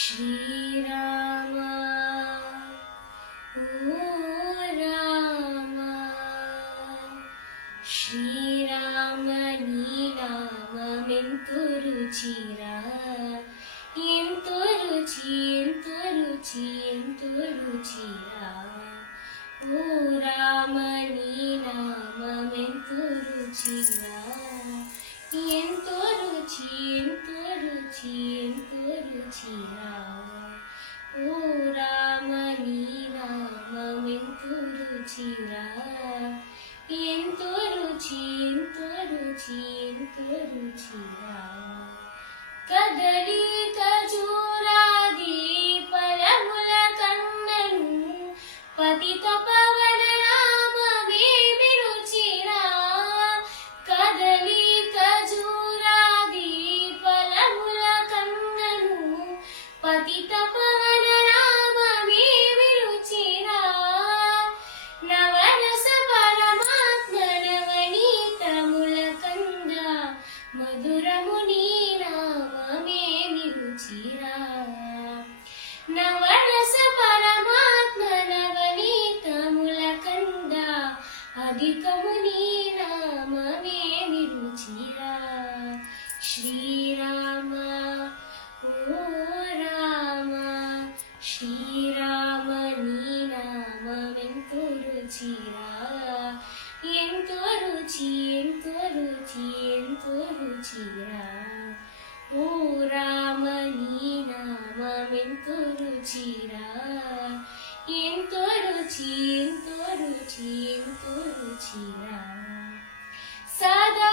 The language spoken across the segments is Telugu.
శ్రీరామ ఓ రామ శ్రీరామ నీ నామమెంతో రుచిరా ఎంతో రుచి ఎంతో రుచి ఎంతో రుచిరా ఓ రామ నీ నామమెంతో రుచిరా ఎంతో రుచి ఎంతో రుచి ఎంతో రుచిరా ఓ రామ నీ నామమెంతో రుచిరా ఎంతో రుచి ఎంతో రుచి ఎంతో రుచిరా కదలి ఖజూరాది ఫలముల కన్నను పతిత పవన నామమేమి రుచిరా కదలి ఖజూరాది ఫలముల కన్నను పతిత పవన నామమేమి రుచిరా నవరస పరమాత్మ నవనీతముల కంద మధురము నీ నామమేమి రుచిరా నవరస పరమాత్మ నవనీతముల కంద అధికము నీ నామమేమి రుచిరా శ్రీరామ ఓ రామ శ్రీరామ నీ నామమెంతో రుచిరా ఎంతో రుచి ఎంతో రుచి ఎంతో రుచిరా ఓ రామ నీ నామమెంతో రుచిరా ఎంతో రుచి ఎంతో రుచి ఎంతో రుచిరా సదా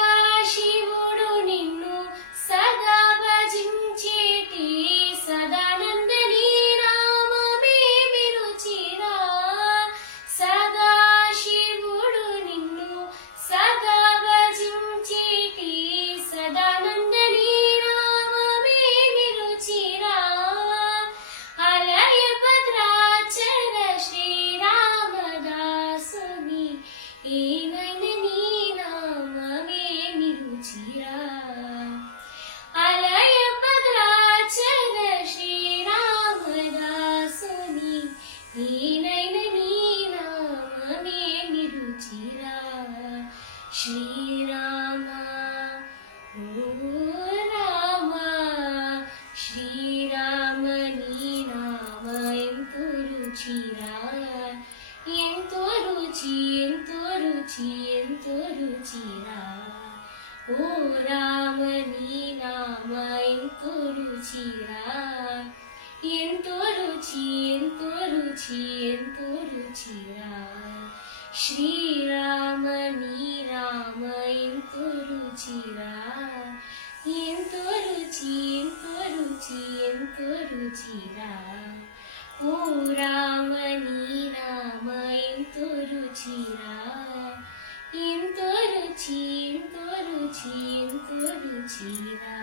శివుడు నిన్ను సదా భజించేటి సదానంద నీ నామమేమి రుచిరా సదా శివుడు నిన్ను సదా భజించేటి సదానంద నీ నామమేమి రుచిరా అలయ భద్రాచల శ్రీరామదాసుని ఏమైనా నీ నామమేమి రుచిరా అలయ భద్రాచల శ్రీరామదాసుని ఏమైనా నీ నామమేమి రుచిరా శ్రీరామ ఓ రామ శ్రీరామ నీ నామ ఎంతో రుచిరా ఎంతో రుచి ఎంతో రుచి ఎంతో రుచిరా ఓ రామ నీ నామ ఎంతో రుచిరా ఎంతో రుచి ఎంతో రుచి ఎంతో రుచిరా శ్రీరామ నీ రామ ఎంతో రుచిరా ఎంతో రుచి ఎంతో రుచి ఎంతో రుచిరా ఓ రామ నీ నామ ఎంతో రుచిరా ఎంతో రుచి ఎంతో రుచి ఎంతో రుచిరా